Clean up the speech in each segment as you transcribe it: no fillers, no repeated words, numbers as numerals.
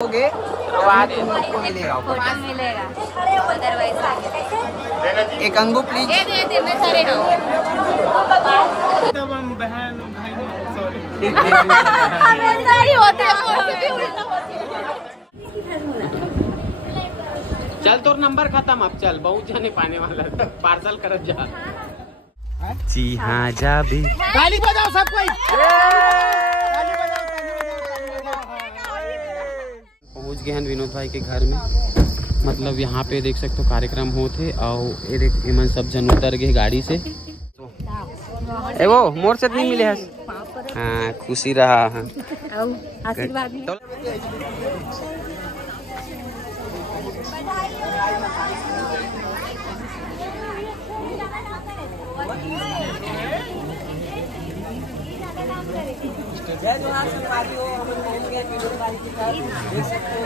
तो आज आपको मिलेगा एक अंगू प्लीज। चल तोर नंबर खत्म अब चल बहुत जाने पाने वाला पार्सल करत जा। जी हाँ जा भी गाली बजाओ सब कोई। पहुँच गए हैं विनोद भाई के घर में। मतलब यहाँ पे देख सकते हो कार्यक्रम होते और ये देख इमन सब जन उतर गए गाड़ी से। एगो मोर से नहीं मिले है। हाँ खुशी रहा है आशीर्वाद। जय जोहार संगवारी हो, हम पहुंच गए विनोद भाई के घर। देख सकते हो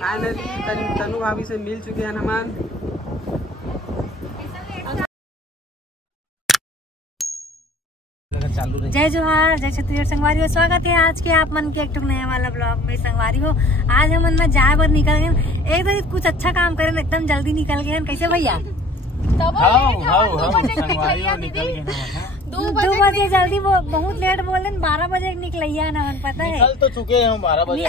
फाइनली तनु भाभी से मिल चुके हैं हमान। जय जोहार, जय छत्तीसगढ़ संगवारी हो। स्वागत है आज के आप मन के एक नया वाला ब्लॉग में संगवारी हो। आज हम ना जाए बर निकल गए एकदम कुछ अच्छा काम करे एकदम जल्दी निकल गए। कैसे भैया 2 बजे जल्दी बहुत लेट बोले 12 बजे निकलिया ना पता है। निकल तो चुके हैं 12 बजे।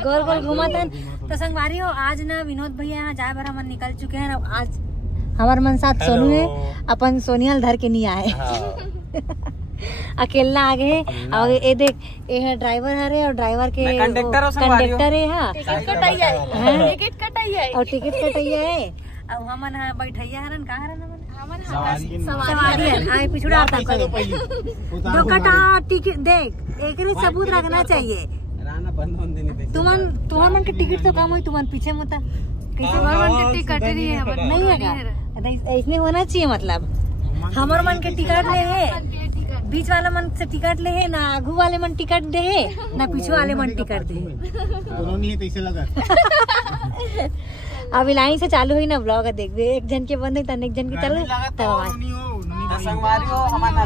गोल गोल घूमा था तो संगवारी हो। आज ना विनोद भैया यहाँ जाए बर हम निकल चुके हैं। आज हमारे मन साथ सोनू है, अपन सोनियल धर के नहीं आए अकेला आगे है। और ये देख ये है ड्राइवर है और ड्राइवर के कंडक्टर है टिकट कटाइया और टिकट कटाइया है। और हमन बैठैया हरन का हरन सवारी आए पिछड़ा तो कटा टिकट देख एक सबूत रखना चाहिए। तुम्हार मन के टिकट तो कम हुई तुम्हारे पीछे मत टिकट नहीं है ऐसे होना चाहिए। मतलब हमार मन के टिकट ले है, बीच वाला मन से टिकट ले है ना, आगू वाले मन टिकट दे है ना, पीछे वाले मन टिकट दे। दोनों नहीं है तो इसे लगा। अभी लाइन से चालू हुई ना ब्लॉग देख एक जन के बंद है एक जन के चालू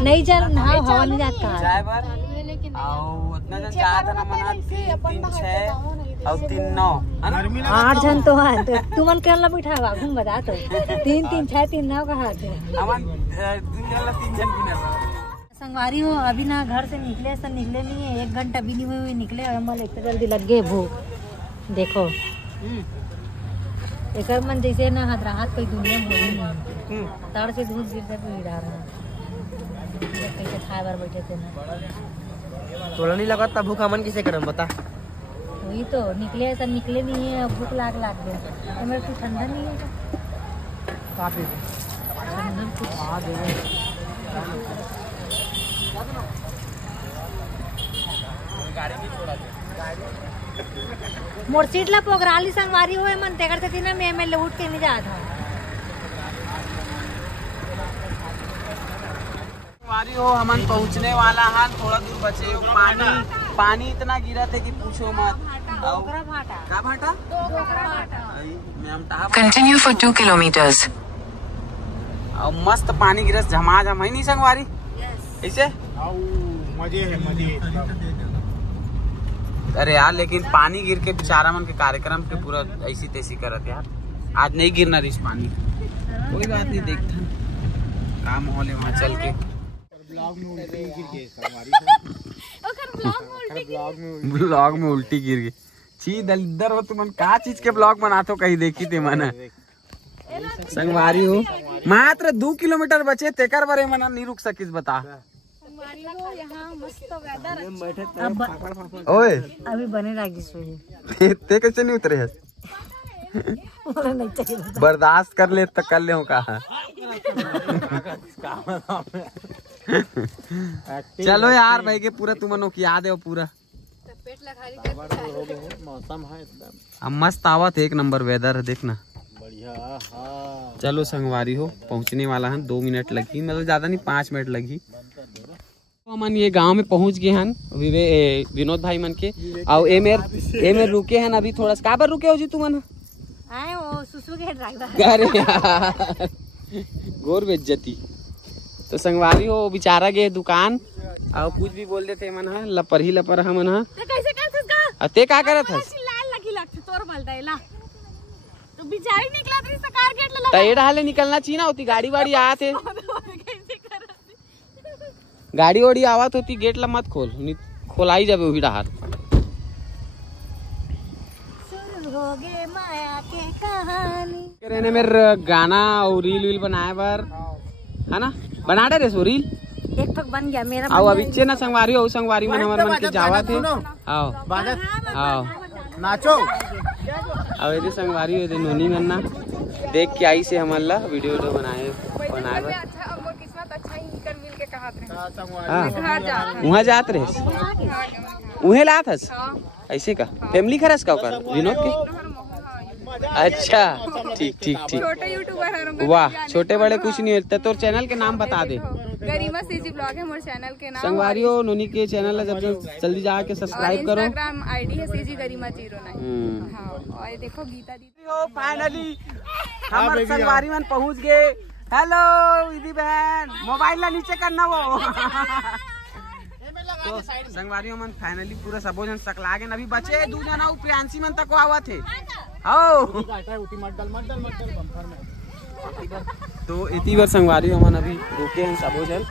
नहीं चल हवा नहीं जाता। उतना जन जाता ना मना 3 6 और 3 9 8 जन तो है तो तू मन कर ला बैठा घूम बता तो 3 3 6 3 9 का हाथ है हमन 3 जन संगवारी हो। अभी ना घर से निकले सब निकले नहीं है, 1 घंटा भी नहीं हुए निकले और हमारे इतने जल्दी लग गए भूख। देखो एक मन जैसे ना राहत कोई दुनिया में तड़ से धूप गिर कैसे खाए बार बैठे थे ना। थोड़ा नहीं लगा था भूख हमन किसे करम बता। वही तो निकले सब निकले नहीं है, भूख लाग गया। मेरे को ठंडा नहीं है काफी मोर सीट ला पोगराली संगवारी हुए मन ते करते थी ना मैं लौट के नहीं जाता संगवारी हो। हमन पहुंचने वाला है, थोड़ा दूर बचे हो। पानी इतना गिरा थे कि पूछो मत। क्या भाटा Continue for 2 kilometers. और मस्त पानी गिरस झमाझम है नहीं संगवारी ऐसे मजे है मजे। अरे यार लेकिन पानी गिर के बेचारा मन के कार्यक्रम के पूरा ऐसी तैसी करत यार। आज नहीं गिरना रिस पानी, कोई बात नहीं, देखता काम होले वहाँ चल के। ब्लॉग में उल्टी गिर गई। छी दलिद्दर हो तुम का चीज के ब्लॉग बनाते हो कहीं देखी थे मना संगवारी हो। मात्र 2 किलोमीटर बचे तेकर बारे मना नहीं रुक सकिस बता। ओए अभी बने लगी ते कैसे नहीं उतरे है बर्दाश्त कर ले तो कर ले हो कहा। चलो यार भाई के पूरा तुमनो की याद है पूरा मौसम है अब मस्त आवत, एक नंबर वेदर है देखना बढ़िया। चलो संगवारी हो पहुंचने वाला है, 2 मिनट लगी, मतलब ज्यादा नहीं 5 मिनट लगी। मन ये गांव में पहुंच गए हैं विनोद भाई मन के। और ए मेर रुके हैं अभी थोड़ा सा। का रुके हो जी तुम आए वो वो सुसु के ड्राइवर। अरे यार गोर बेइज्जती। तो संगवारी हो बेचारा गए दुकान और कुछ भी बोल देते मन हा लपर ही लपर हा मन हा। कैसे करथस का? अते का करत हस? लाल लगी लगती तोर बोल देला। तो बेचारी निकला तो इसका कार गेट लगा। तैड़ हाले निकलना चाहिए ना होती गाड़ी वाड़ी आते। कैसे करत? गाड़ी वाड़ी आवत होती गेट ला मत खोल नहीं खोलाई जाबे वही डहार। शुरू हो गए माया के कहानी। रहने मेरे गाना और रील वील बनाए बर है ना बना दे रे सो रील। एक पक बन गया मेरा। आओ अभी चे ना संगवारी हो संगवारी मन हमर मन के जावा थे। आओ बाजत आओ नाचो। अब यदि संगवारी हो नोनी गन्ना देख के आई से हमन ला वीडियो बनाए बर। वहाँ जात रहे उहे लात हस ऐसे का फैमिली खरस का ओकर विनोद के। अच्छा ठीक ठीक ठीक। छोटे यूट्यूबर वाह छोटे बड़े कुछ नहीं होता। तो चैनल के नाम बता दे। गरिमा सीजी ब्लॉग है मोर चैनल के नाम। संगवारी हो नोनी के चैनल जब जल्दी जाके सब्सक्राइब करो। इंस्टाग्राम आईडी है सीजी गरिमा 09। हाँ और देखो गीता दीदी फाइनली हमारे संगवारी मन पहुंच गए। हेलो दीदी बहन मोबाइल ला नीचे करना वो। तो संगवारी मन फाइनली पूरा सबो जन सकला गए। अभी बचे दू जना प्रियांशी मन तक आवा थे। आओ तो इती बार संगवारी मन अभी रुके हैं सबो जन।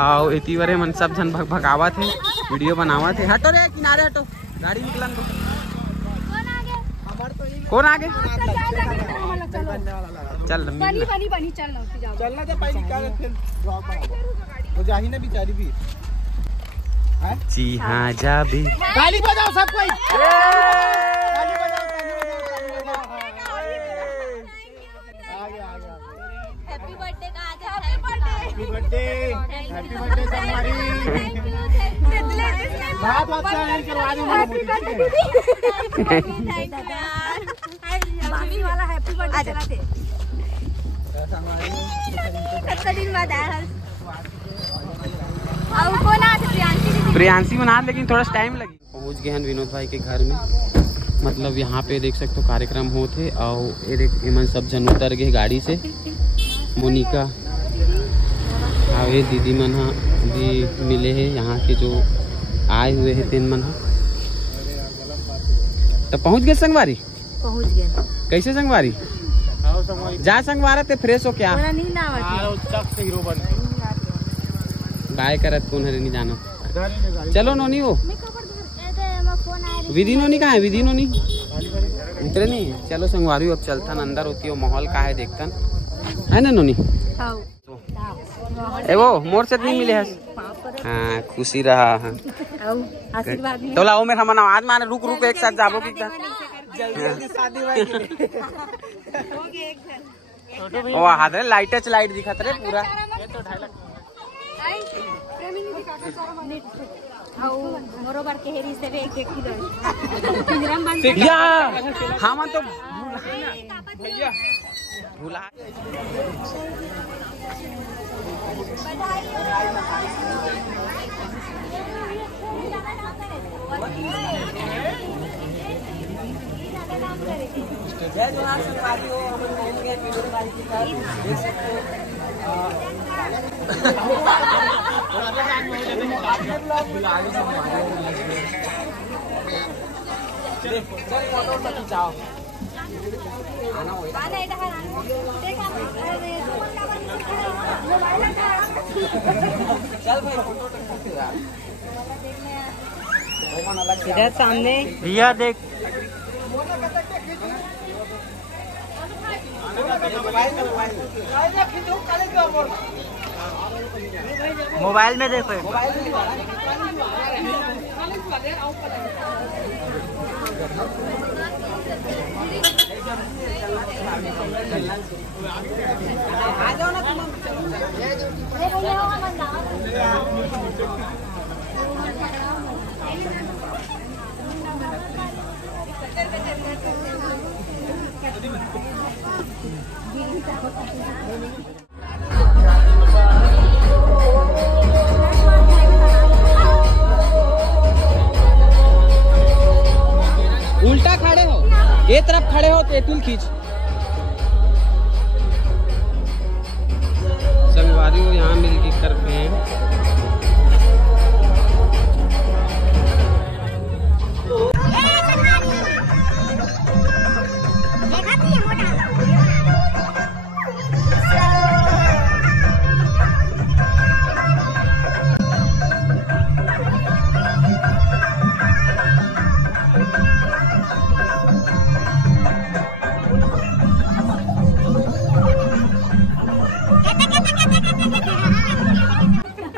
आओ इती बार मन सब जन भगावा थे वीडियो बनावा थे। हटो रे किनारे हटो गाड़ी निकलन दो। कौन आगे चल बनी चल चलना तो पहले क्या फिर वो जाही ना बेचारी भी। जी हाँ जा भी ताली बजाओ सब कोई। ताली बजाओ आगे आगे हैप्पी बर्थडे का आज हैप्पी बर्थडे। हैप्पी बर्थडे संगवारी। बहुत अच्छा है करवा दी। मामी वाला हैप्पी बर्थडे चलाते। कितना दिन बाद आया और कौन आते प्रियांशी बना लेकिन थोड़ा टाइम लगी। पहुंच गए हैं विनोद भाई के घर में। मतलब यहाँ पे देख सकते हो कार्यक्रम होते और ये देख इमन सब जन उतर गए गाड़ी से। मोनिका और ये दीदी मन भी मिले हैं यहाँ के जो आए हुए हैं तीन मन। तो पहुंच गए संगवारी। पहुंच गए। कैसे संगवारी जा संगवारा ते फ्रेश हो क्या नींद आवत हीरो बन बाय करत कौन हरे नहीं जानो। चलो नोनी हो विधि नोनी कहाँ है? विधि नोनी उतरे नहीं है। चलो संगवारी अब चलता अंदर होती है माहौल का है देखतन है ना नोनी। एगो मोर से नहीं मिले हस। हाँ खुशी रहा है। आशीर्वाद तो लाओ मेरे हम आवाज मारे रुक रुक एक साथ जाबो की जल्दी शादी भाई। ओ हाथ रे लाइट लाइट दिखत रे पूरा। बरोबर के हेरी से एक एक पिंजरा में बंद या हम तो भैया भूला। जय जोहार संगवारी हो हम पहुंच गए विनोद भाई के घर। देख सकते हो इधर सामने भैया देख मोबाइल में देखो। आ जाओ ना तुम। उल्टा खड़े हो, एक तरफ खड़े हो तेतुल खींच। संगवारी हो यहाँ मिल के करते हैं।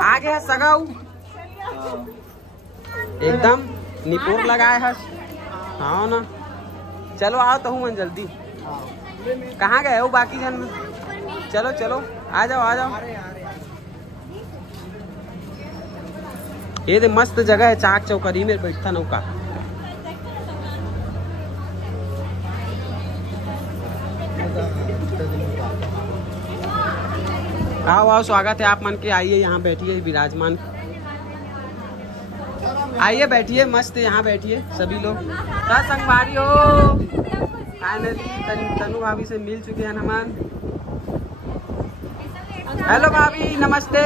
आ गया सगाऊ एकदम निपोर लगाए हस। हाँ ना, चलो आओ तो हूँ जल्दी। कहाँ गए हो बाकी जन में? चलो चलो आ जाओ आ जाओ। ये तो मस्त जगह है, चाक चौकरी में बैठता नौका। आओ आओ, स्वागत है आप मन के। आइए यहाँ बैठिए, विराजमान आइए बैठिए, मस्त यहाँ बैठिए सभी लोग। संगवारी हो फाइनली तनु भाभी से मिल चुके हैं हमान। हेलो भाभी, नमस्ते।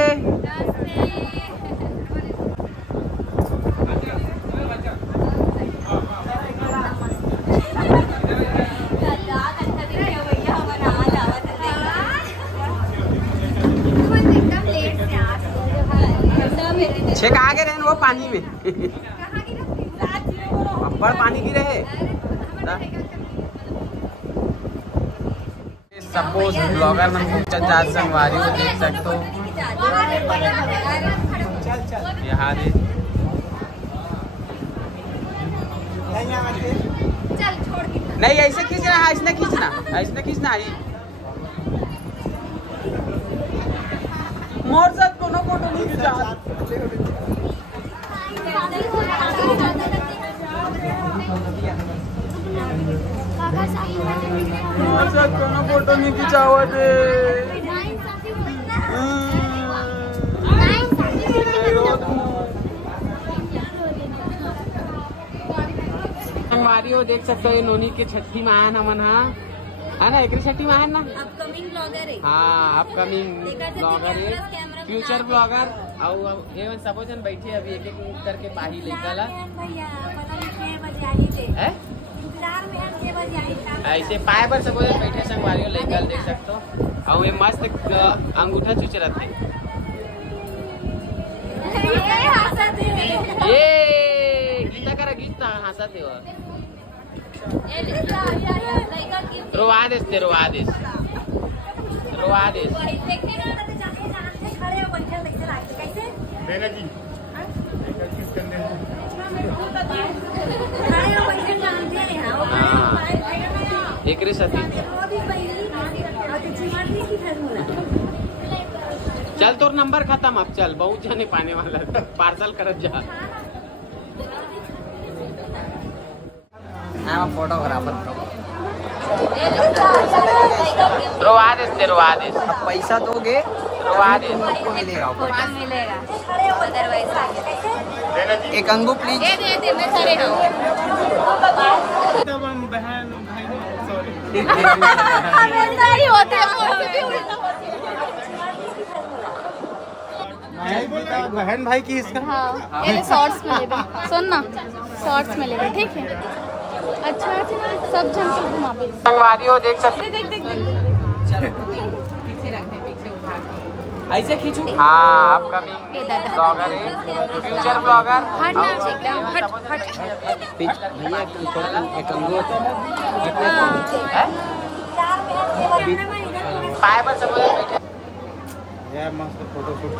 छेक आगे रहे वो पानी में बड़ पानी गिरे है। सपोज ब्लॉगर में पहुंचत जात संगवारी को देख सकते हो। यहाँ दे नहीं, ऐसे खींचना है, ऐसे खींचना, ऐसे खींचना है। मोर साथ कोनो फोटो नहीं खींचा। मोर साथ कोनो फोटो नहीं खिंचावा दे। संगवारी हो देख सकते हो, नोनी के छठी महान हमन है ना, एक छठी महान ना। अपकमिंग ब्लॉगर है। हाँ, अपकमिंग ब्लॉगर है, फ्यूचर ब्लॉगर। और एवं सबो जन बैठे अभी एक एक करके पाही लेकर ऐसे पाए पर सबो जन बैठे संगवारी लेकर देख सकते हो। और ये मस्त अंगूठा चुच रहते। ये गीता करा, गीता हंसते हो। रोवा देस ते रोवा देस रोवा देस। एक सती चल, तोर नंबर खत्म अब, चल बहुत जाने पाने वाला, पार्सल करत जा। फोटोग्राफर रोवा देस ते रोवा देस। अब पैसा दोगे रोवा देस, आपको मिलेगा। फोटो मिलेगा, अदरवाइज एक अंगू प्लीज। दे मैं सारे बहन भाई की इसका। हाँ, ये शॉर्ट्स में ले दे। सुन ना, शॉर्ट्स में ले दे, ठीक है। अच्छा सब जन को घुमा दे। संगवारी हो देख सकते। देख देख देख ऐसे खींचू। हाँ, अपकमिंग ब्लॉगर है, फ्यूचर ब्लॉगर। हट ना, हट हट। भैया एक अंगूर पाए पर सब बैठे। यार मस्त फोटो शूट।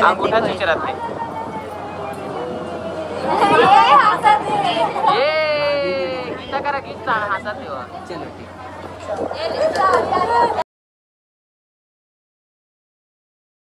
अंगूठा चुच रहते। ये गीता करा, गीता हंसते हो। चलो ठीक।